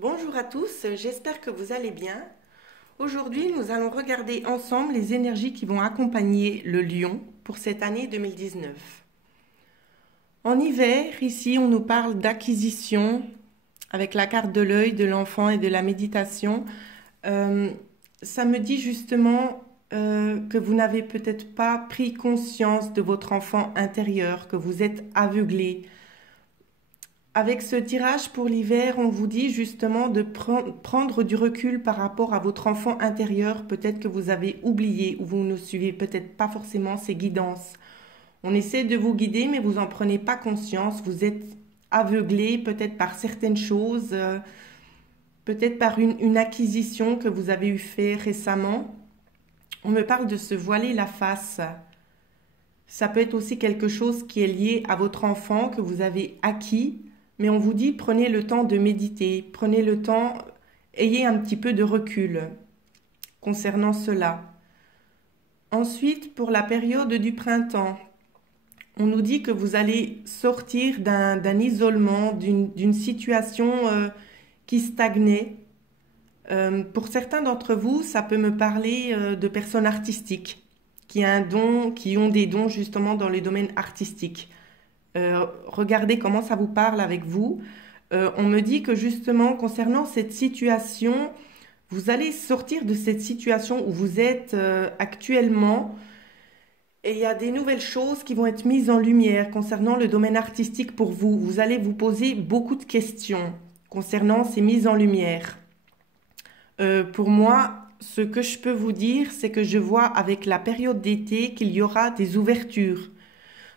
Bonjour à tous, j'espère que vous allez bien. Aujourd'hui, nous allons regarder ensemble les énergies qui vont accompagner le lion pour cette année 2019. En hiver, ici, on nous parle d'acquisition avec la carte de l'œil de l'enfant et de la méditation. Euh, Ça me dit justement que vous n'avez peut-être pas pris conscience de votre enfant intérieur, que vous êtes aveuglé. Avec ce tirage pour l'hiver, on vous dit justement de prendre du recul par rapport à votre enfant intérieur. Peut-être que vous avez oublié ou vous ne suivez peut-être pas forcément ses guidances. On essaie de vous guider, mais vous n'en prenez pas conscience. Vous êtes aveuglé peut-être par certaines choses, peut-être par une acquisition que vous avez eu fait récemment. On me parle de se voiler la face. Ça peut être aussi quelque chose qui est lié à votre enfant que vous avez acquis, mais on vous dit prenez le temps de méditer, prenez le temps, ayez un petit peu de recul concernant cela. Ensuite, pour la période du printemps, on nous dit que vous allez sortir d'un isolement, d'une situation qui stagnait. Pour certains d'entre vous, ça peut me parler de personnes artistiques qui ont des dons justement dans les domaines artistiques. Regardez comment ça vous parle avec vous. On me dit que justement, concernant cette situation, vous allez sortir de cette situation où vous êtes actuellement et il y a des nouvelles choses qui vont être mises en lumière concernant le domaine artistique pour vous. Vous allez vous poser beaucoup de questions concernant ces mises en lumière. Pour moi, ce que je peux vous dire, c'est que je vois avec la période d'été qu'il y aura des ouvertures.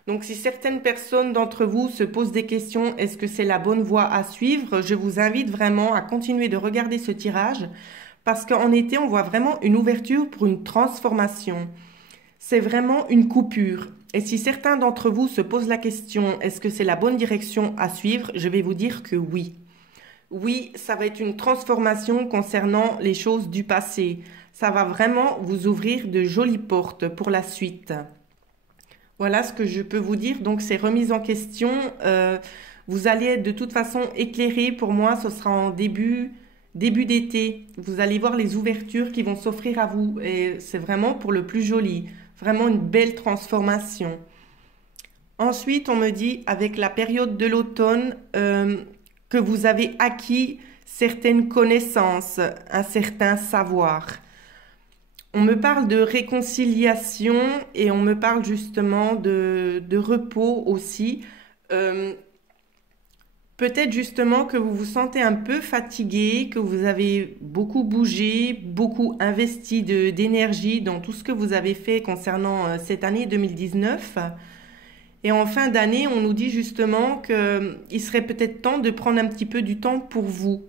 Donc, si certaines personnes d'entre vous se posent des questions, est-ce que c'est la bonne voie à suivre? Je vous invite vraiment à continuer de regarder ce tirage parce qu'en été, on voit vraiment une ouverture pour une transformation. C'est vraiment une coupure. Et si certains d'entre vous se posent la question, est-ce que c'est la bonne direction à suivre? Je vais vous dire que oui. Oui, ça va être une transformation concernant les choses du passé. Ça va vraiment vous ouvrir de jolies portes pour la suite. Voilà ce que je peux vous dire. Donc, ces remises en question, vous allez être de toute façon éclairé. Pour moi, ce sera en début d'été. Vous allez voir les ouvertures qui vont s'offrir à vous. Et c'est vraiment pour le plus joli. Vraiment une belle transformation. Ensuite, on me dit, avec la période de l'automne, que vous avez acquis certaines connaissances, un certain savoir. On me parle de réconciliation et on me parle justement de repos aussi. Euh, Peut-être justement que vous vous sentez un peu fatigué, que vous avez beaucoup bougé, beaucoup investi d'énergie dans tout ce que vous avez fait concernant cette année 2019. Et en fin d'année, on nous dit justement qu'il serait peut-être temps de prendre un petit peu du temps pour vous,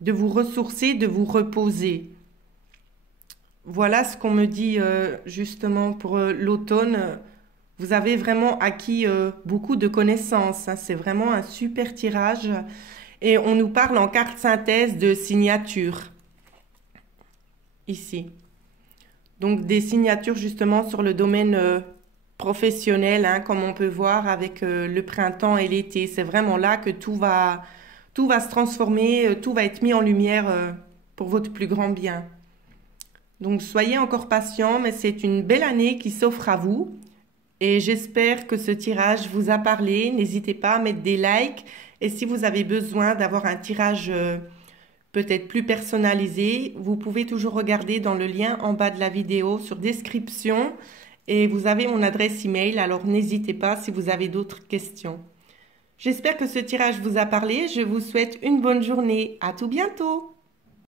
de vous ressourcer, de vous reposer. Voilà ce qu'on me dit justement pour l'automne. Vous avez vraiment acquis beaucoup de connaissances, hein. C'est vraiment un super tirage. Et on nous parle en carte synthèse de signature, ici. Donc des signatures justement sur le domaine professionnel, hein, comme on peut voir avec le printemps et l'été. C'est vraiment là que tout va se transformer, tout va être mis en lumière pour votre plus grand bien. Donc soyez encore patient, mais c'est une belle année qui s'offre à vous. Et j'espère que ce tirage vous a parlé. N'hésitez pas à mettre des likes. Et si vous avez besoin d'avoir un tirage peut-être plus personnalisé, vous pouvez toujours regarder dans le lien en bas de la vidéo sur description. Et vous avez mon adresse email, alors n'hésitez pas si vous avez d'autres questions. J'espère que ce tirage vous a parlé. Je vous souhaite une bonne journée. À tout bientôt.